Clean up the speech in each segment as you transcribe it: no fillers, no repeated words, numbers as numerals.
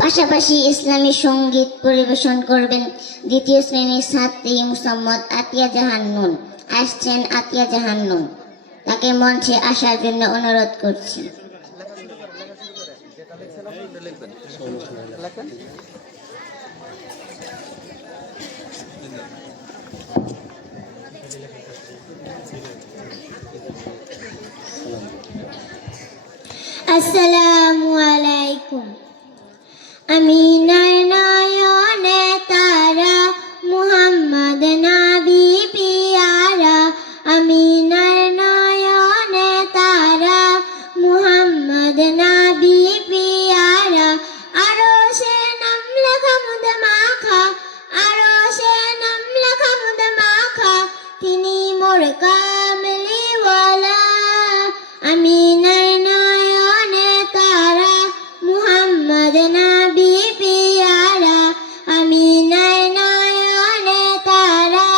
পাশাপাশি ইসলামী সঙ্গীত পরিবেশন করবেন দ্বিতীয় শ্রেণীর ছাত্রী মুসাম্মদ আতিয়া জাহান নুন। আসছেন আতিয়া জাহান নুন, তাকে মঞ্চে আসার জন্য অনুরোধ করছি। আসসালামু আলাইকুম। আমিনার নয়নে তারা, মুহাম্মদ নবী পিয়ারা। আমিনার নয়নে তারা, মুহাম্মদ নবী পিয়ারা। আরশে নাম লেখা মুদ মাখা, আরশে নাম লেখা মুদ মাখা, তিনি মোর কামলিওয়ালা। আমিনার নয়নে তারা, মুহাম্মদ নবী পিয়ারা। আমিনার নয়নে তারা,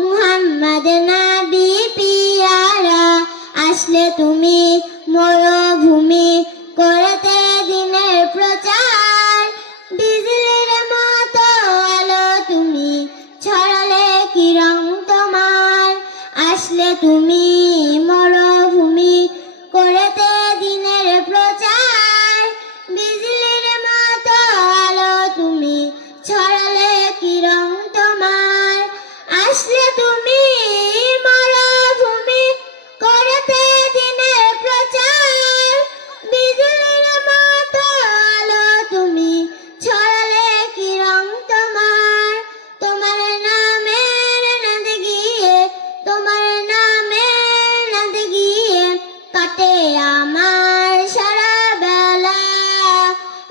মুহাম্মদ নবী পিয়ারা। আসলে তুমি মরুভূমি করতে দিনের প্রচার, বিজলির মতো আলো তুমি ছড়ালে কি রং তোমার। আসলে তুমি মরুভূমি করতে দিনের প্রচার, বিজলির মতো আলো তুমি ছড়ালে কি রং তোমার। আসলে তুমি মরুভূমি করতে দিনের প্রচার, বিজলির মতো আলো তুমি ছড়ালে কি রং তোমার। তোমার নামের নাদ গিয়ে, তোমার নামের নাদ গিয়ে কাটে আমার সারা বেলা।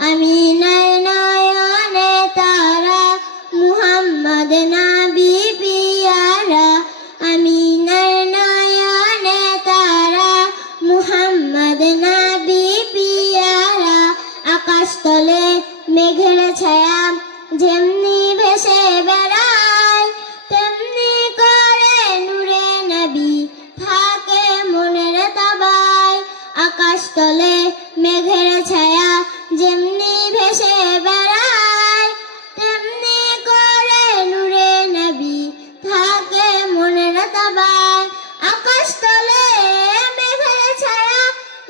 আমিনার নয়নে তারা, মুহাম্মদ নবী পিয়ারা। আমিনার নয়নে তারা, মুহাম্মদ নবী পিয়ারা। আকাশ তলে মেঘের ছায়া যেমনি ভেসে বেড়ায়, তেমনি করে নূরে নবী থাকে মনের তাবায়। আকাশ তলে মেঘের ছায়া যেমনি ভেসে বেড়ায়, তেমনি করে নূরে নবী থাকে মনের তাবায়। আকাশ তলে মেঘের ছায়া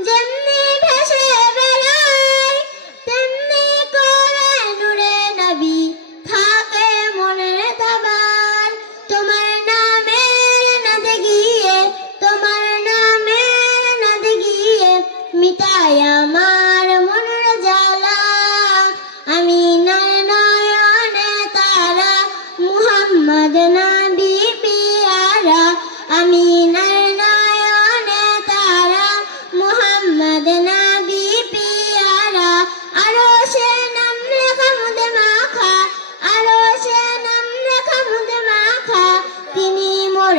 যেমনি ভেসে বেড়ায়, তেমনি করে নূরে নবী থাকে মনের তাবায়। তোমার নামের নাদ গিয়ে, তোমার নামের নাদ গিয়ে মিটায় আমার মনের জ্বালা। আমিনার নয়নে তারা, মুহাম্মদ নবী পিয়ারা। আমিনার নয়নে তারা, মুহাম্মদ নবী পিয়ারা। আরশে নাম লেখা মুদ মাখা, আরশে নাম লেখা মুদ মাখা, তিনি মোর